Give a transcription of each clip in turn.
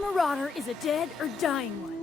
Marauder is a dead or dying one.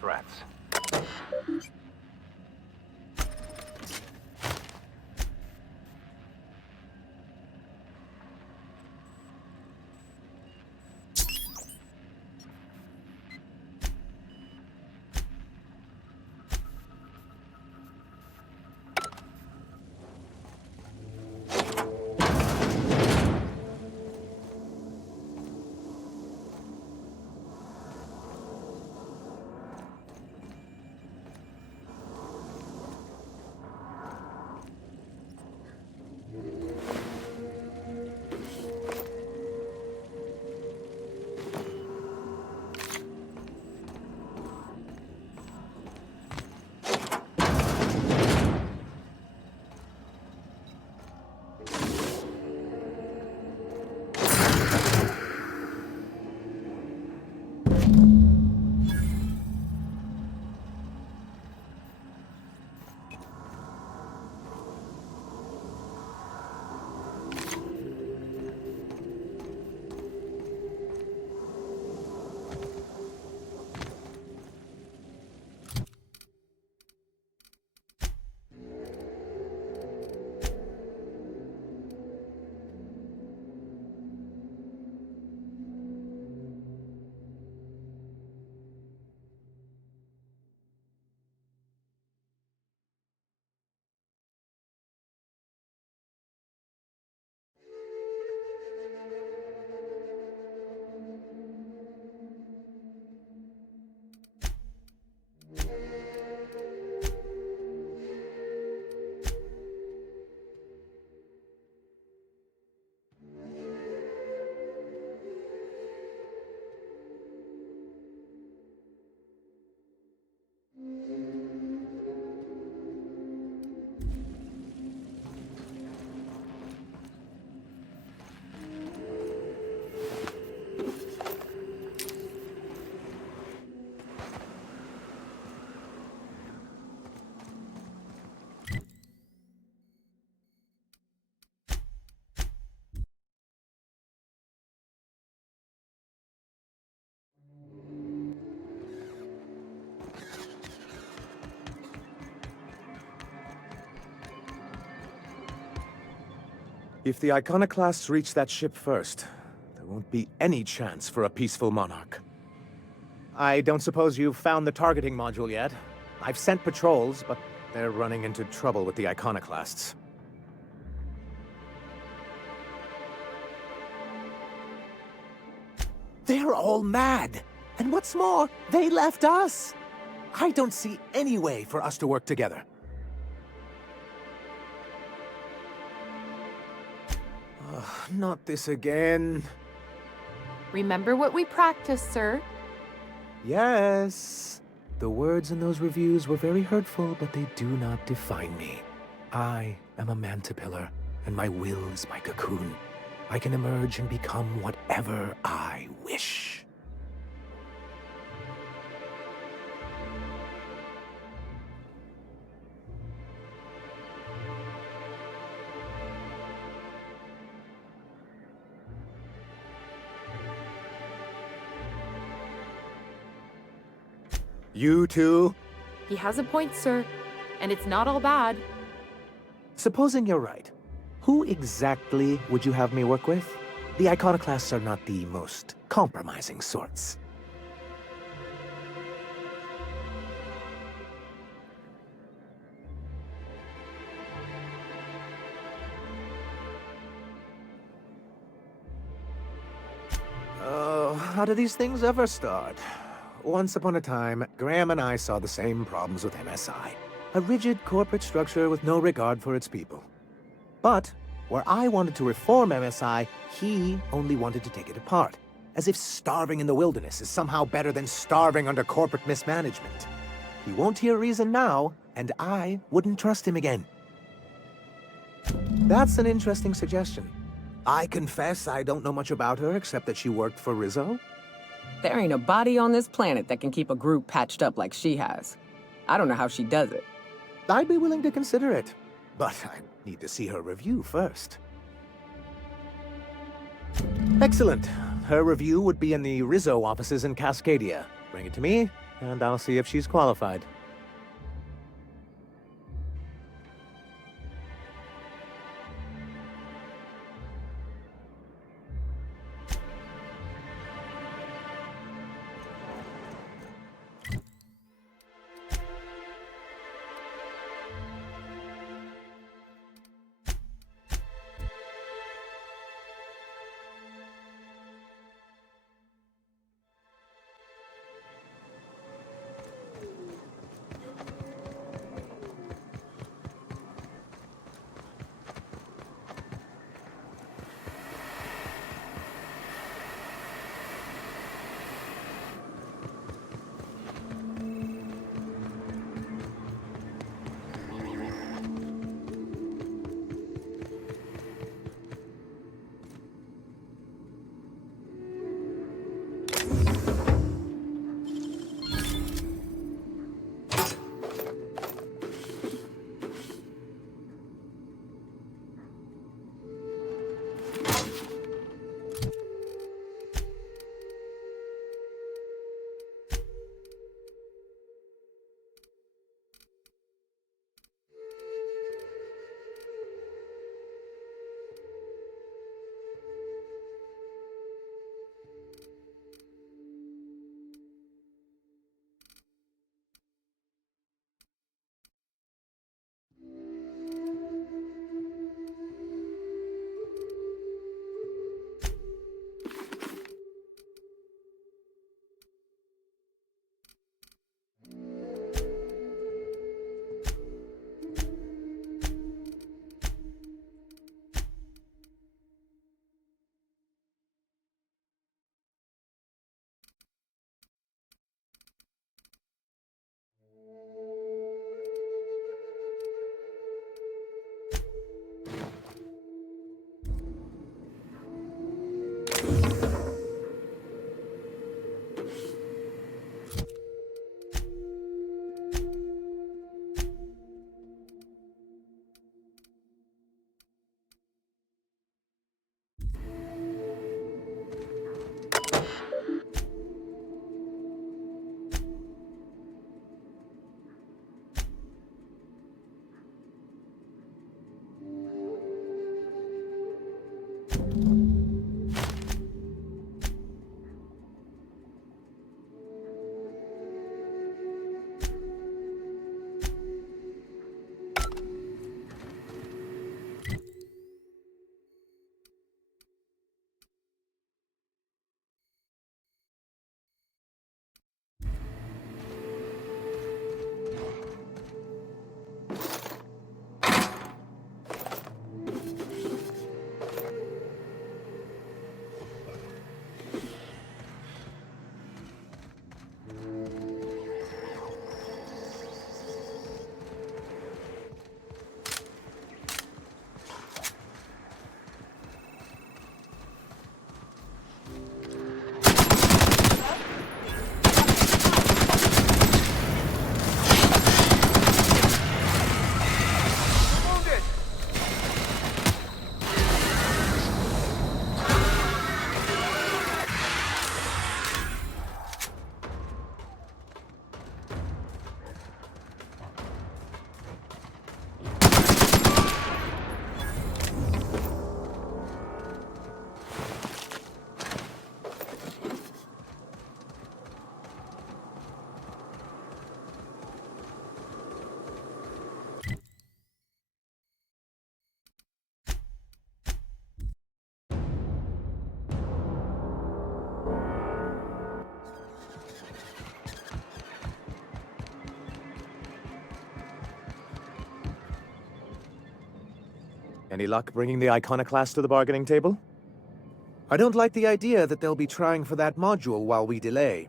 Threats. If the Iconoclasts reach that ship first, there won't be any chance for a peaceful Monarch. I don't suppose you've found the targeting module yet? I've sent patrols, but they're running into trouble with the Iconoclasts. They're all mad! And what's more, they left us! I don't see any way for us to work together. Not this again. Remember what we practiced, sir. Yes. The words in those reviews were very hurtful, but they do not define me. I am a mantipillar, and my will is my cocoon. I can emerge and become whatever I wish. You too? He has a point, sir. And it's not all bad. Supposing you're right, who exactly would you have me work with? The Iconoclasts are not the most compromising sorts. Oh, how do these things ever start? Once upon a time, Graham and I saw the same problems with MSI. A rigid corporate structure with no regard for its people. But, where I wanted to reform MSI, he only wanted to take it apart. As if starving in the wilderness is somehow better than starving under corporate mismanagement. He won't hear reason now, and I wouldn't trust him again. That's an interesting suggestion. I confess I don't know much about her except that she worked for Rizzo. There ain't a body on this planet that can keep a group patched up like she has. I don't know how she does it. I'd be willing to consider it, but I need to see her review first. Excellent. Her review would be in the Rizzo offices in Cascadia. Bring it to me, and I'll see if she's qualified. Any luck bringing the Iconoclast to the bargaining table? I don't like the idea that they'll be trying for that module while we delay.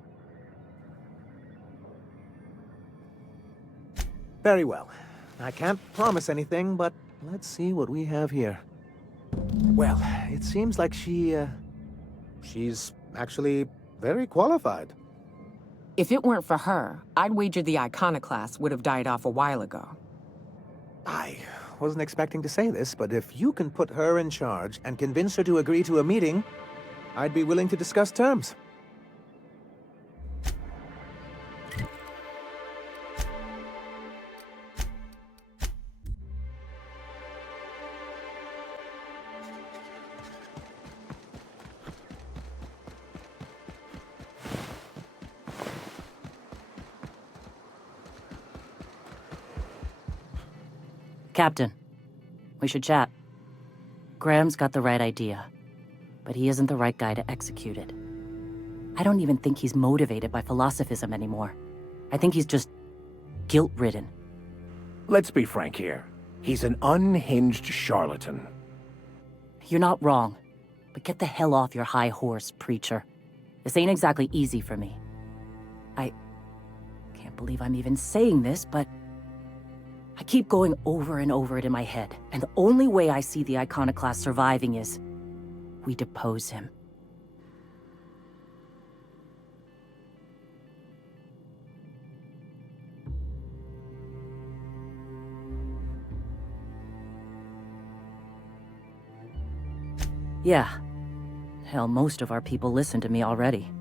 Very well. I can't promise anything, but let's see what we have here. Well, it seems like she's actually very qualified. If it weren't for her, I'd wager the Iconoclast would have died off a while ago. I wasn't expecting to say this, but if you can put her in charge and convince her to agree to a meeting, I'd be willing to discuss terms. Captain, we should chat. Graham's got the right idea, but he isn't the right guy to execute it. I don't even think he's motivated by philosophism anymore. I think he's just guilt-ridden. Let's be frank here. He's an unhinged charlatan. You're not wrong, but get the hell off your high horse, preacher. This ain't exactly easy for me. I can't believe I'm even saying this, but I keep going over and over it in my head, and the only way I see the Iconoclast surviving is we depose him. Yeah. Hell, most of our people listen to me already.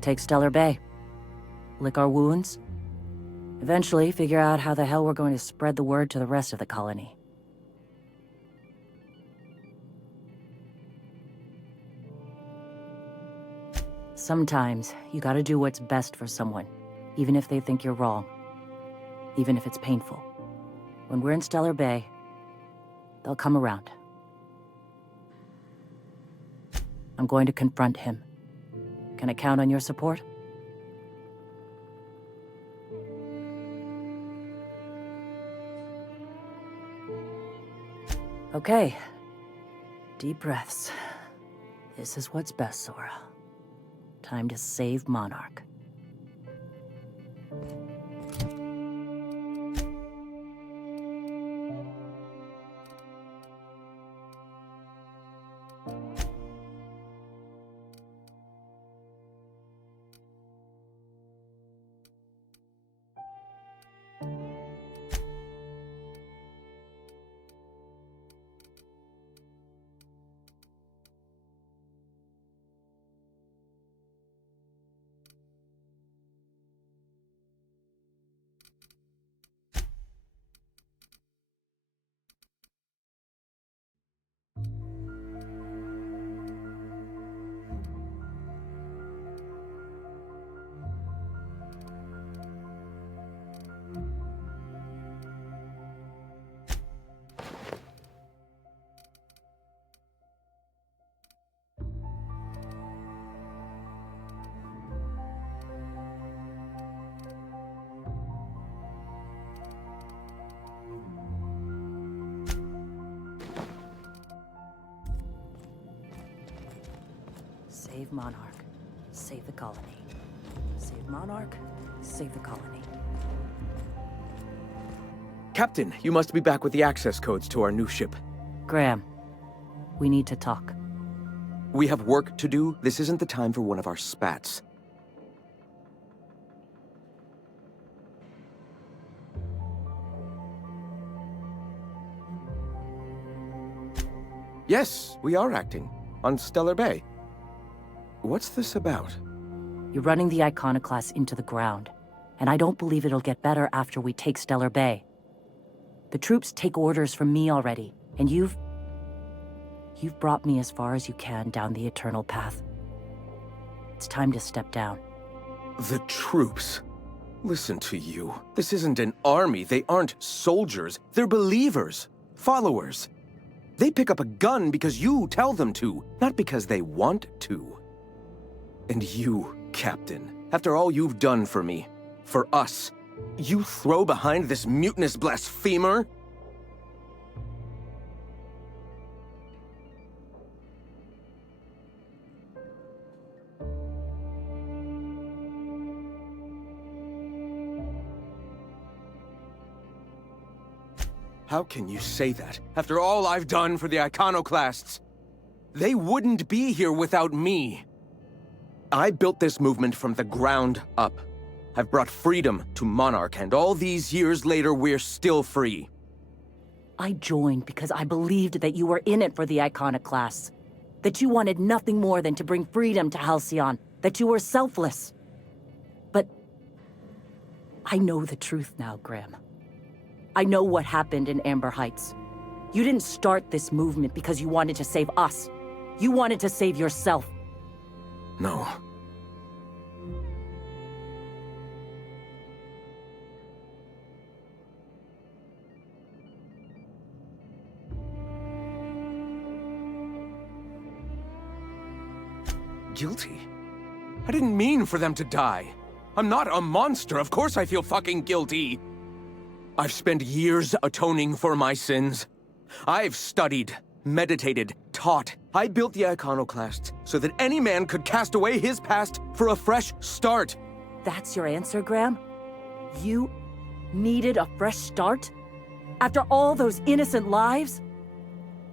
Take Stellar Bay. Lick our wounds. Eventually, figure out how the hell we're going to spread the word to the rest of the colony. Sometimes, you gotta do what's best for someone, even if they think you're wrong. Even if it's painful. When we're in Stellar Bay, they'll come around. I'm going to confront him. Can I count on your support? Okay. Deep breaths. This is what's best, Sora. Time to save Monarch. Save Monarch. Save the colony. Save Monarch. Save the colony. Captain, you must be back with the access codes to our new ship. Graham, we need to talk. We have work to do. This isn't the time for one of our spats. Yes, we are acting. On Stellar Bay. What's this about? You're running the Iconoclast into the ground, and I don't believe it'll get better after we take Stellar Bay. The troops take orders from me already, and you've brought me as far as you can down the eternal path. It's time to step down. The troops. Listen to you. This isn't an army. They aren't soldiers. They're believers. Followers. They pick up a gun because you tell them to, not because they want to. And you, Captain, after all you've done for me, for us, you throw behind this mutinous blasphemer? How can you say that, after all I've done for the Iconoclasts? They wouldn't be here without me. I built this movement from the ground up. I've brought freedom to Monarch, and all these years later, we're still free. I joined because I believed that you were in it for the Iconoclasts. That you wanted nothing more than to bring freedom to Halcyon. That you were selfless. But I know the truth now, Graham. I know what happened in Amber Heights. You didn't start this movement because you wanted to save us. You wanted to save yourself. No. Guilty? I didn't mean for them to die. I'm not a monster. Of course I feel fucking guilty. I've spent years atoning for my sins. I've studied, meditated, taught. I built the Iconoclasts so that any man could cast away his past for a fresh start. That's your answer, Graham? You needed a fresh start? After all those innocent lives?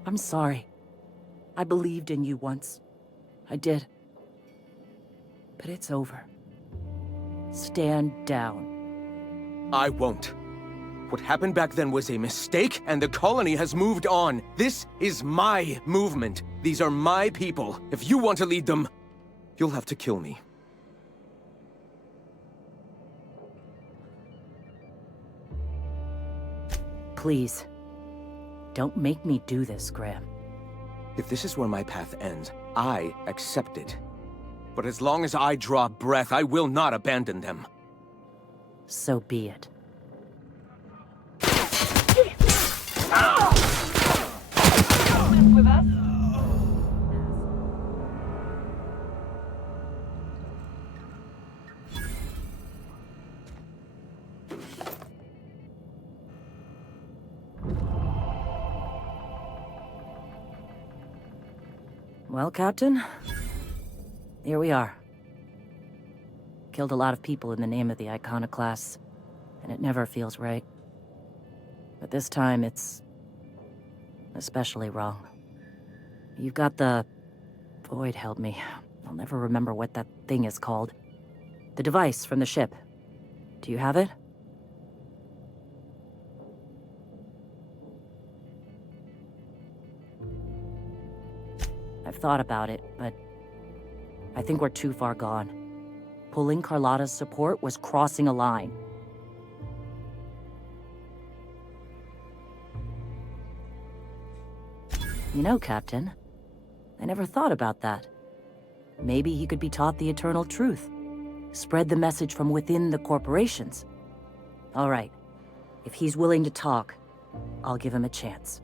I'm sorry. I believed in you once. I did. But it's over. Stand down. I won't. What happened back then was a mistake, and the colony has moved on. This is my movement. These are my people. If you want to lead them, you'll have to kill me. Please. Don't make me do this, Graham. If this is where my path ends, I accept it. But as long as I draw breath, I will not abandon them. So be it. Well, Captain, here we are. Killed a lot of people in the name of the Iconoclasts, and it never feels right. But this time, it's especially wrong. You've got the... Void, help me. I'll never remember what that thing is called. The device from the ship. Do you have it? I've thought about it, but I think we're too far gone. Pulling Carlotta's support was crossing a line. You know, Captain, I never thought about that. Maybe he could be taught the eternal truth. Spread the message from within the corporations. All right. If he's willing to talk, I'll give him a chance.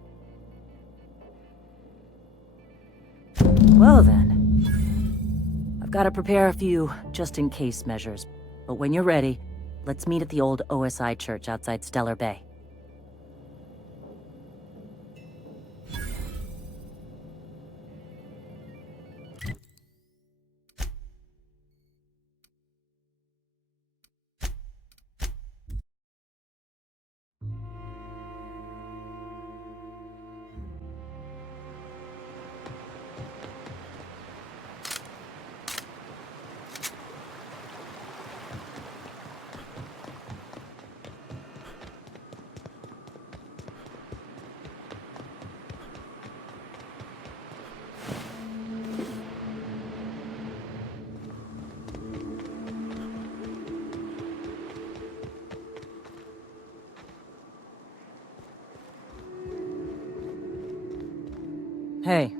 Well then. I've got to prepare a few just-in-case measures. But when you're ready, let's meet at the old OSI church outside Stellar Bay. Hey,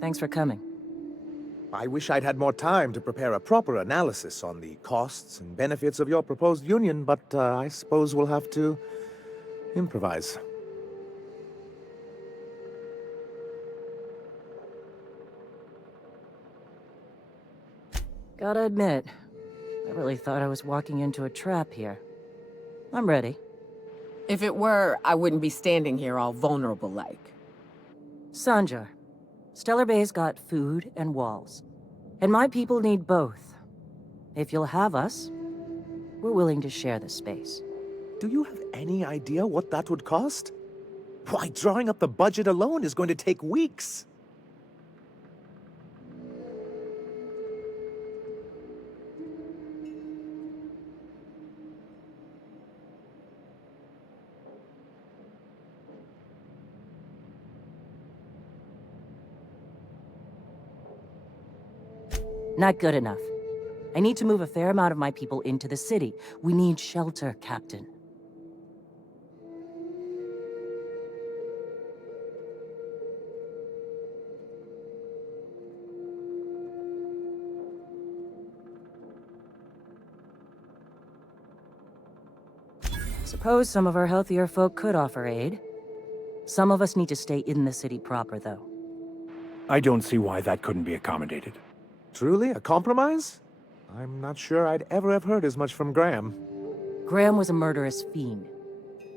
thanks for coming. I wish I'd had more time to prepare a proper analysis on the costs and benefits of your proposed union, but I suppose we'll have to improvise. Gotta admit, I really thought I was walking into a trap here. I'm ready. If it were, I wouldn't be standing here all vulnerable like. Sanjar, Stellar Bay's got food and walls. And my people need both. If you'll have us, we're willing to share the space. Do you have any idea what that would cost? Why, drawing up the budget alone is going to take weeks. Not good enough. I need to move a fair amount of my people into the city. We need shelter, Captain. Suppose some of our healthier folk could offer aid. Some of us need to stay in the city proper, though. I don't see why that couldn't be accommodated. Truly, a compromise? I'm not sure I'd ever have heard as much from Graham. Graham was a murderous fiend,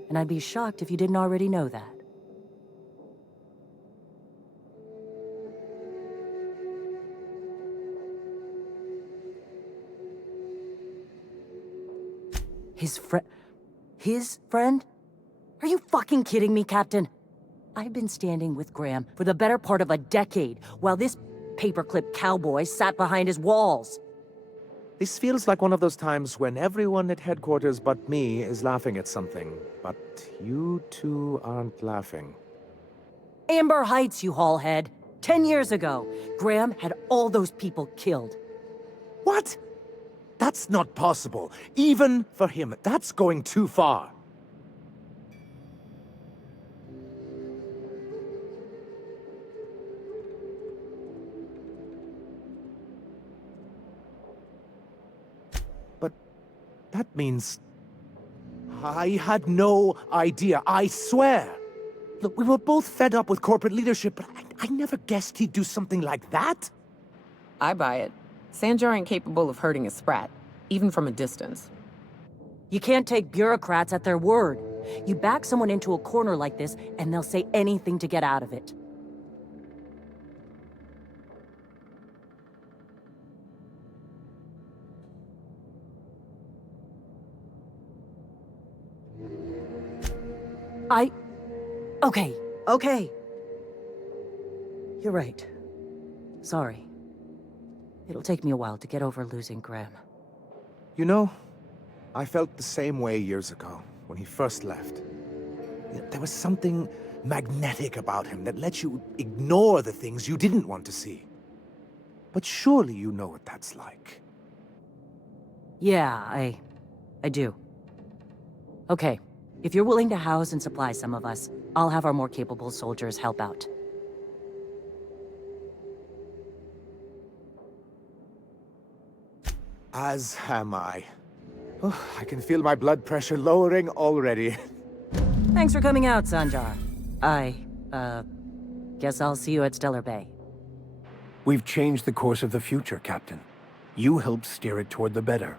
and I'd be shocked if you didn't already know that. His friend? Are you fucking kidding me, Captain? I've been standing with Graham for the better part of a decade, while this paperclip cowboy sat behind his walls. This feels like one of those times when everyone at headquarters but me is laughing at something, but you two aren't laughing. Amber Heights, you haulhead. 10 years ago, Graham had all those people killed. What? That's not possible. Even for him, that's going too far. But that means... I had no idea, I swear. Look, we were both fed up with corporate leadership, but I never guessed he'd do something like that. I buy it. Sanjar ain't capable of hurting a sprat, even from a distance. You can't take bureaucrats at their word. You back someone into a corner like this, and they'll say anything to get out of it. Okay. You're right. Sorry. It'll take me a while to get over losing Graham. You know, I felt the same way years ago, when he first left. There was something magnetic about him that let you ignore the things you didn't want to see. But surely you know what that's like. Yeah, I do. Okay, if you're willing to house and supply some of us, I'll have our more capable soldiers help out. As am I. Oh, I can feel my blood pressure lowering already. Thanks for coming out, Sanjar. Guess I'll see you at Stellar Bay. We've changed the course of the future, Captain. You helped steer it toward the better.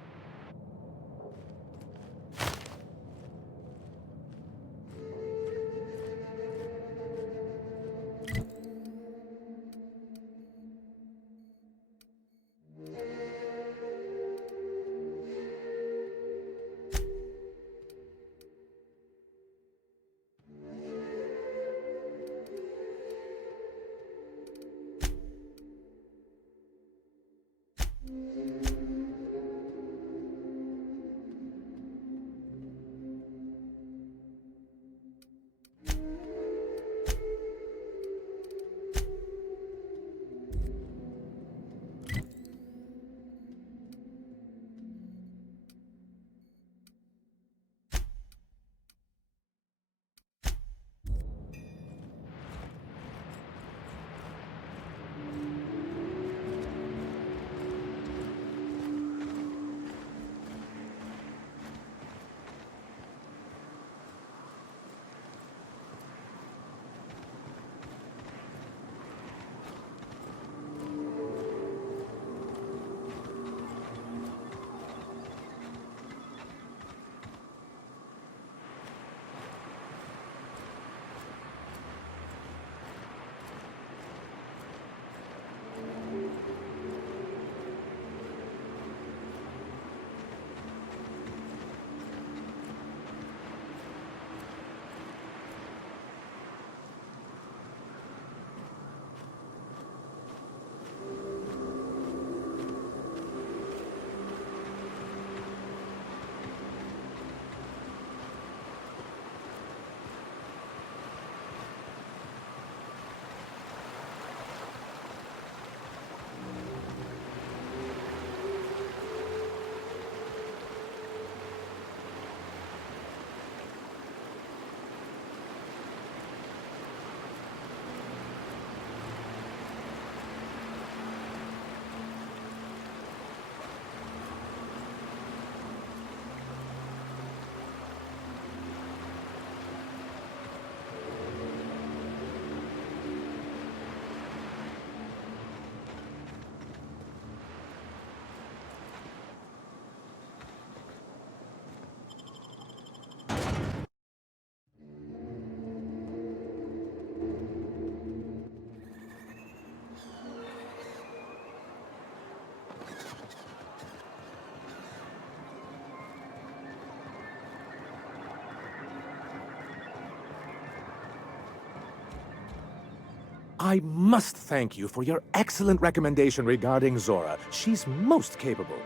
I must thank you for your excellent recommendation regarding Zora. She's most capable.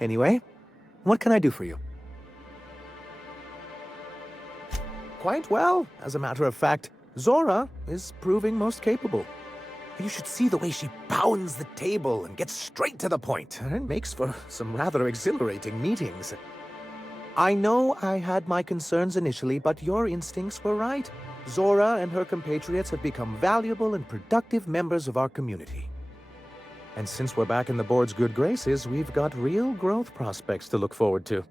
Anyway, what can I do for you? Quite well. As a matter of fact, Zora is proving most capable. You should see the way she pounds the table and gets straight to the point. It makes for some rather exhilarating meetings. I know I had my concerns initially, but your instincts were right. Zora and her compatriots have become valuable and productive members of our community. And since we're back in the board's good graces, we've got real growth prospects to look forward to.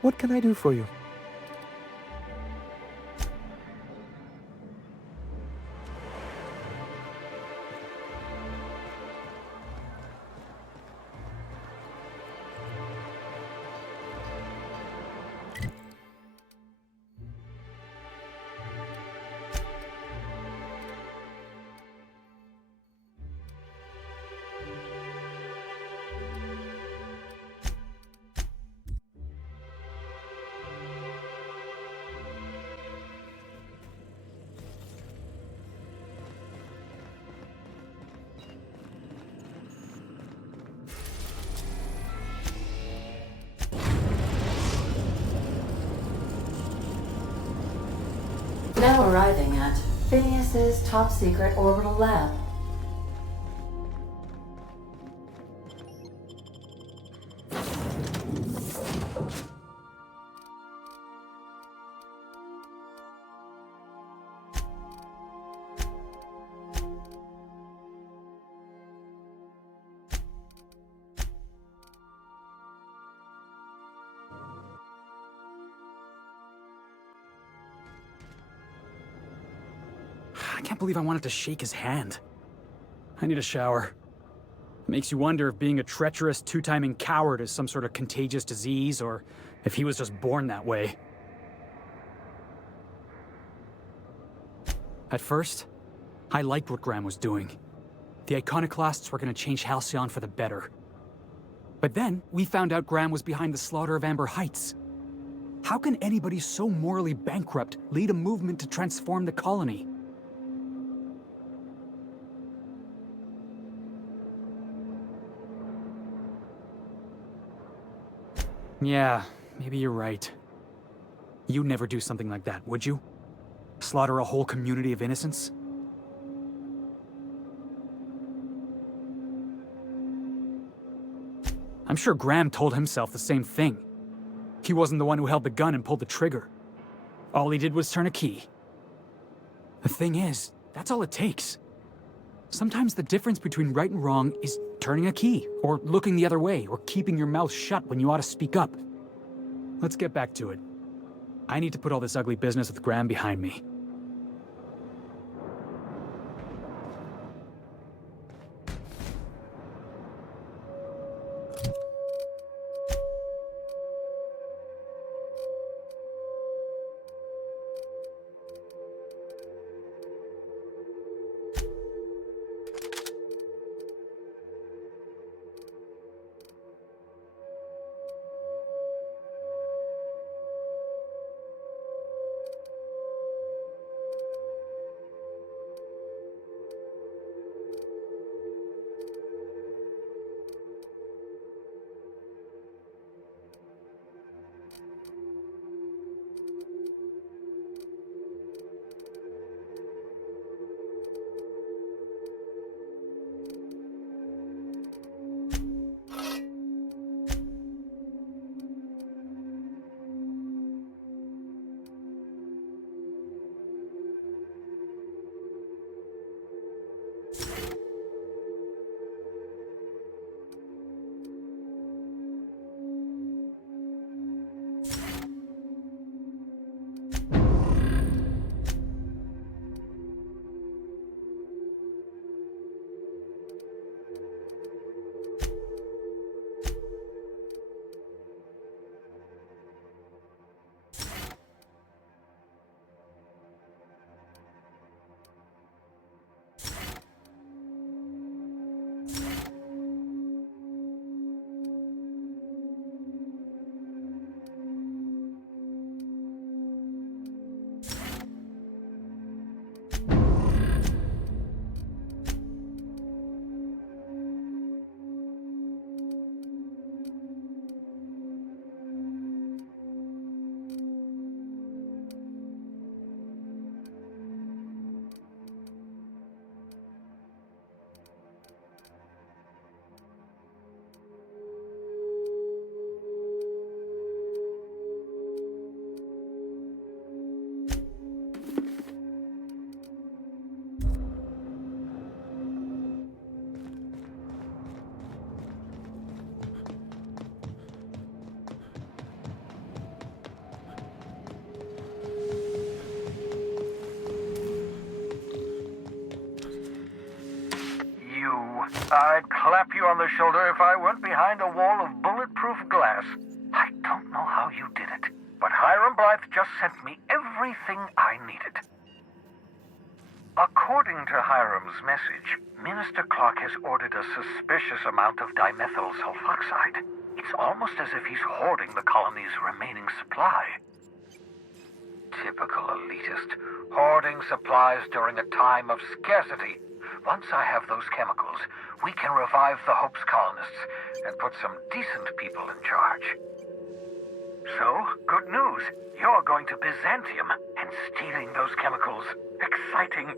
What can I do for you? Now arriving at Phineas's top-secret orbital lab. I can't believe I wanted to shake his hand. I need a shower. It makes you wonder if being a treacherous, two-timing coward is some sort of contagious disease, or if he was just born that way. At first, I liked what Graham was doing. The Iconoclasts were going to change Halcyon for the better. But then, we found out Graham was behind the slaughter of Amber Heights. How can anybody so morally bankrupt lead a movement to transform the colony? Yeah, maybe you're right. You'd never do something like that, would you? Slaughter a whole community of innocents? I'm sure Graham told himself the same thing. He wasn't the one who held the gun and pulled the trigger. All he did was turn a key. The thing is, that's all it takes. Sometimes the difference between right and wrong is turning a key, or looking the other way, or keeping your mouth shut when you ought to speak up. Let's get back to it. I need to put all this ugly business with Graham behind me. the shoulder if I went behind a wall of bulletproof glass. I don't know how you did it, but Hiram Blythe just sent me everything I needed. According to Hiram's message, Minister Clark has ordered a suspicious amount of dimethyl sulfoxide. It's almost as if he's hoarding the colony's remaining supply. Typical elitist, hoarding supplies during a time of scarcity. Once I have those chemicals, we can revive the Hope's colonists and put some decent people in charge. So, good news. You're going to Byzantium and stealing those chemicals. Exciting.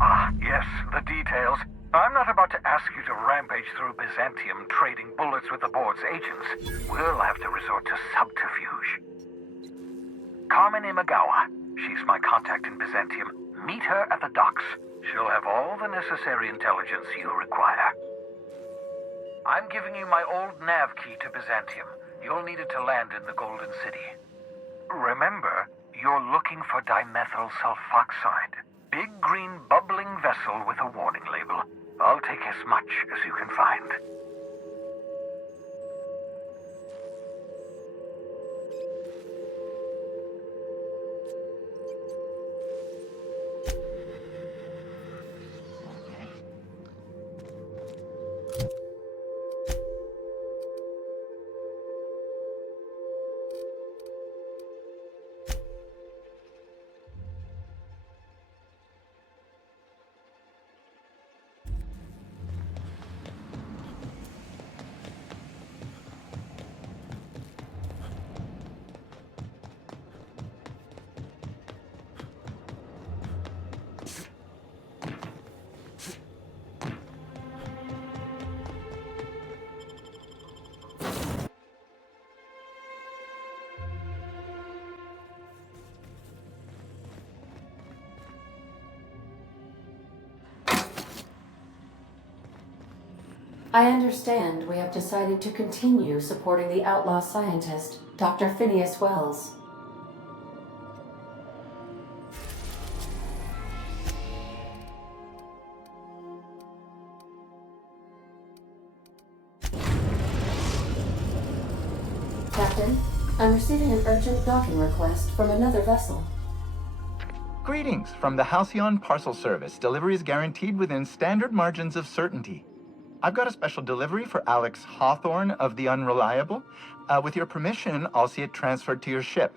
Ah, yes, the details. I'm not about to ask you to rampage through Byzantium trading bullets with the board's agents. We'll have to resort to subterfuge. Carmen Imagawa. She's my contact in Byzantium. Meet her at the docks. She'll have all the necessary intelligence you require. I'm giving you my old nav key to Byzantium. You'll need it to land in the Golden City. Remember, you're looking for dimethyl sulfoxide. Big green bubbling vessel with a warning label. I'll take as much as you can find. I understand we have decided to continue supporting the outlaw scientist, Dr. Phineas Wells. Captain, I'm receiving an urgent docking request from another vessel. Greetings from the Halcyon Parcel Service. Delivery is guaranteed within standard margins of certainty. I've got a special delivery for Alex Hawthorne of the Unreliable. With your permission, I'll see it transferred to your ship.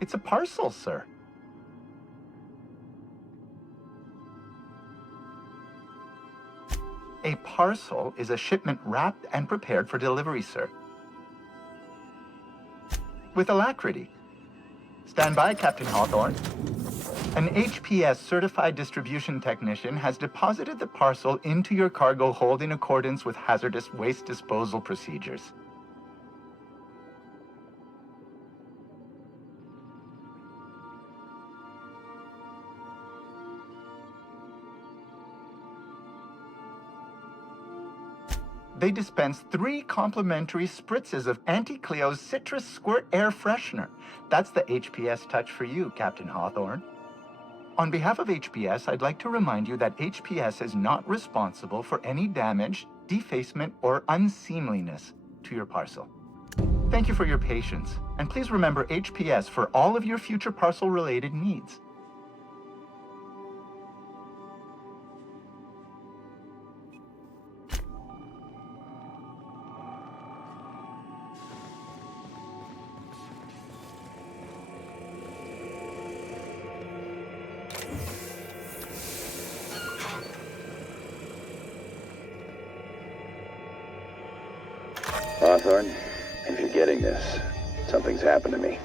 It's a parcel, sir. A parcel is a shipment wrapped and prepared for delivery, sir. With alacrity. Stand by, Captain Hawthorne. An HPS certified distribution technician has deposited the parcel into your cargo hold in accordance with hazardous waste disposal procedures. They dispense 3 complimentary spritzes of Anti-Cleo's Citrus Squirt Air Freshener. That's the HPS touch for you, Captain Hawthorne. On behalf of HPS, I'd like to remind you that HPS is not responsible for any damage, defacement, or unseemliness to your parcel. Thank you for your patience, and please remember HPS for all of your future parcel-related needs. Hawthorne, if you're getting this, something's happened to me.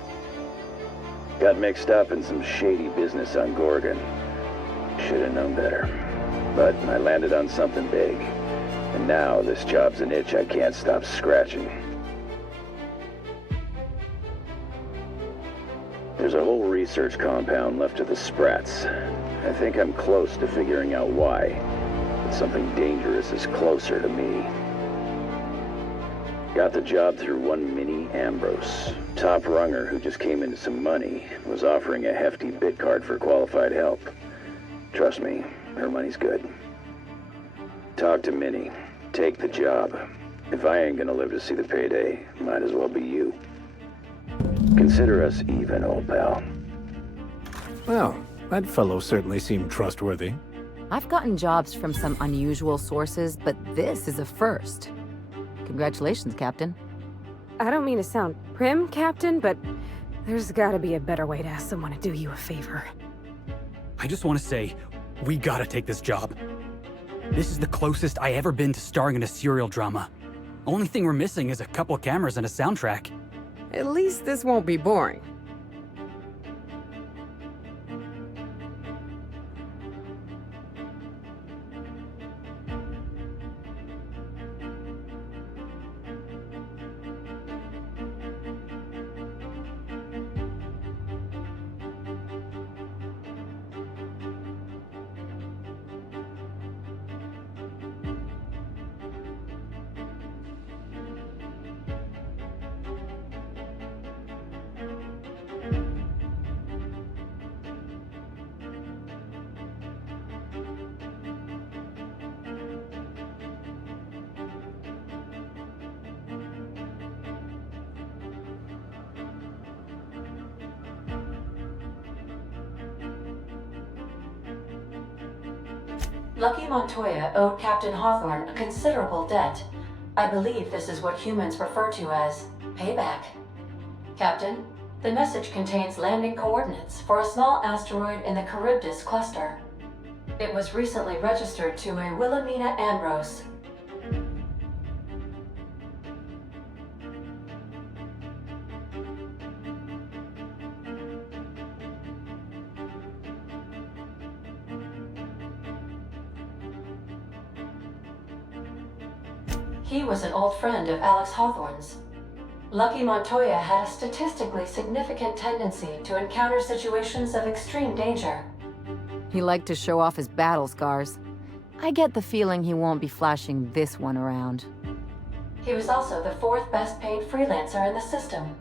Got mixed up in some shady business on Gorgon. Should have known better. But I landed on something big. And now this job's an itch I can't stop scratching. There's a whole research compound left of the Sprats. I think I'm close to figuring out why. But something dangerous is closer to me. Got the job through one Minnie Ambrose. Top runger who just came into some money was offering a hefty bid card for qualified help. Trust me, her money's good. Talk to Minnie. Take the job. If I ain't gonna live to see the payday, might as well be you. Consider us even, old pal. Well, that fellow certainly seemed trustworthy. I've gotten jobs from some unusual sources, but this is a first. Congratulations, Captain. I don't mean to sound prim, Captain, but there's gotta be a better way to ask someone to do you a favor. I just want to say, we gotta take this job. This is the closest I ever been to starring in a serial drama. Only thing we're missing is a couple cameras and a soundtrack. At least this won't be boring. Lucky Montoya owed Captain Hawthorne a considerable debt. I believe this is what humans refer to as payback. Captain, the message contains landing coordinates for a small asteroid in the Charybdis cluster. It was recently registered to a Wilhelmina Ambrose. He was an old friend of Alex Hawthorne's. Lucky Montoya had a statistically significant tendency to encounter situations of extreme danger. He liked to show off his battle scars. I get the feeling he won't be flashing this one around. He was also the fourth best paid freelancer in the system.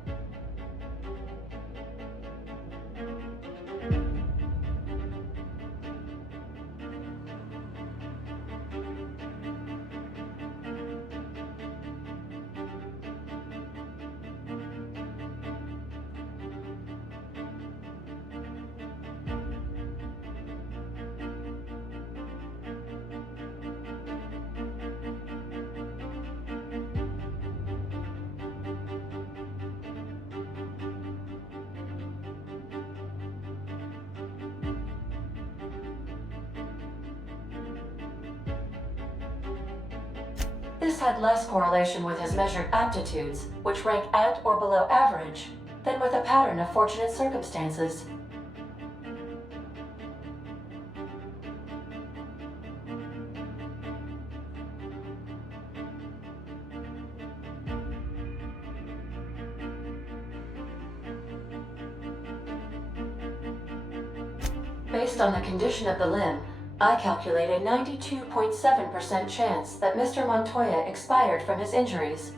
This had less correlation with his measured aptitudes, which rank at or below average, than with a pattern of fortunate circumstances. Based on the condition of the limb, I calculate a 92.7% chance that Mr. Montoya expired from his injuries.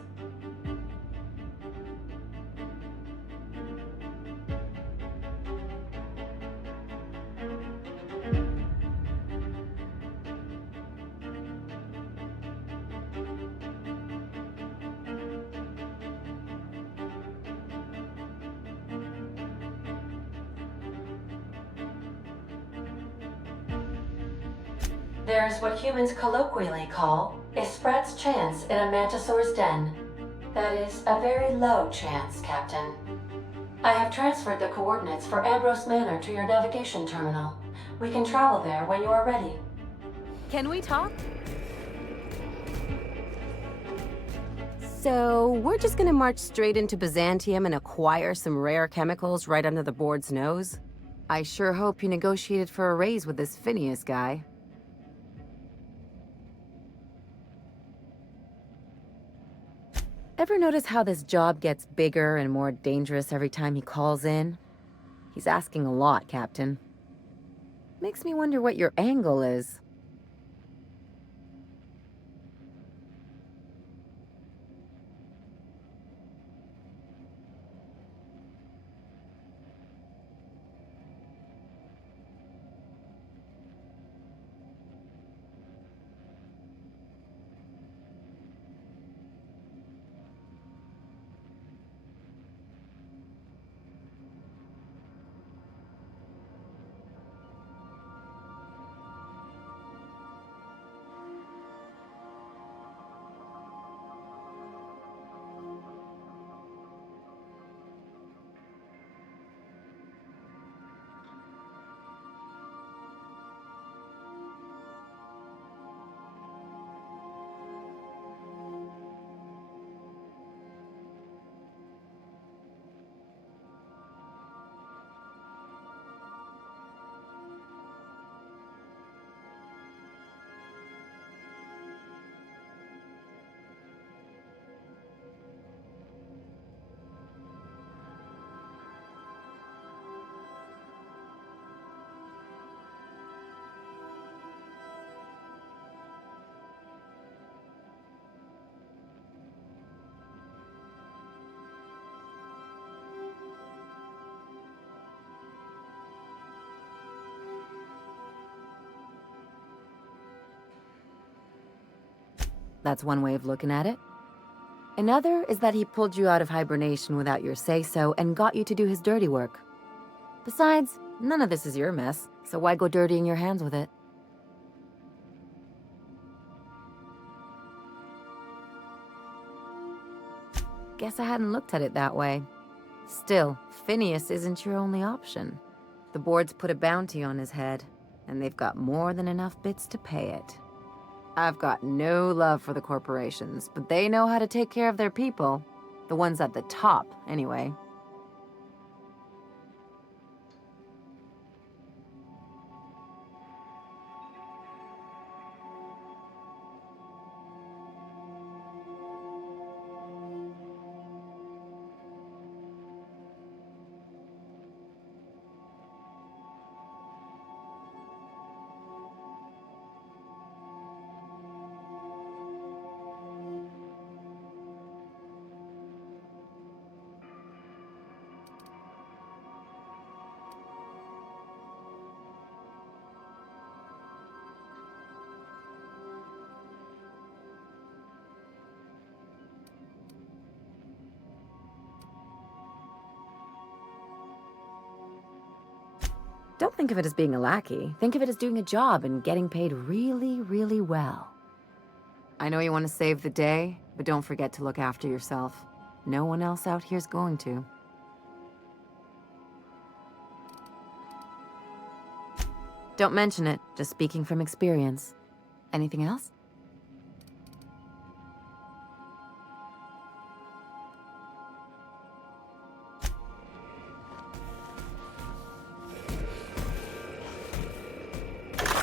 There's what humans colloquially call a sprat's chance in a mantisaur's den. That is a very low chance, Captain. I have transferred the coordinates for Ambrose Manor to your navigation terminal. We can travel there when you are ready. Can we talk? So, we're just gonna march straight into Byzantium and acquire some rare chemicals right under the board's nose? I sure hope you negotiated for a raise with this Phineas guy. Ever notice how this job gets bigger and more dangerous every time he calls in? He's asking a lot, Captain. Makes me wonder what your angle is. That's one way of looking at it. Another is that he pulled you out of hibernation without your say-so and got you to do his dirty work. Besides, none of this is your mess, so why go dirtying your hands with it? Guess I hadn't looked at it that way. Still, Phineas isn't your only option. The board's put a bounty on his head, and they've got more than enough bits to pay it. I've got no love for the corporations, but they know how to take care of their people. The ones at the top, anyway. Don't think of it as being a lackey. Think of it as doing a job and getting paid really, really well. I know you want to save the day, but don't forget to look after yourself. No one else out here's going to. Don't mention it, just speaking from experience. Anything else?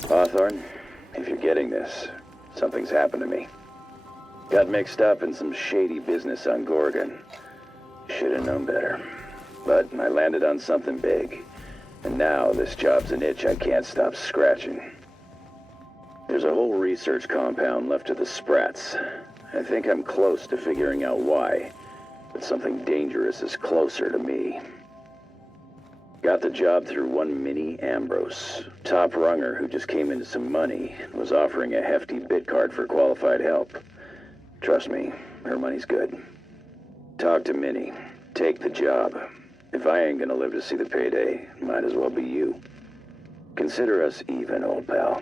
Hawthorne, if you're getting this, something's happened to me. Got mixed up in some shady business on Gorgon. Should have known better. But I landed on something big. And now this job's an itch I can't stop scratching. There's a whole research compound left of the Sprats. I think I'm close to figuring out why. But something dangerous is closer to me. Got the job through one Minnie Ambrose, top runger who just came into some money and was offering a hefty bid card for qualified help. Trust me, her money's good. Talk to Minnie. Take the job. If I ain't gonna live to see the payday, might as well be you. Consider us even, old pal.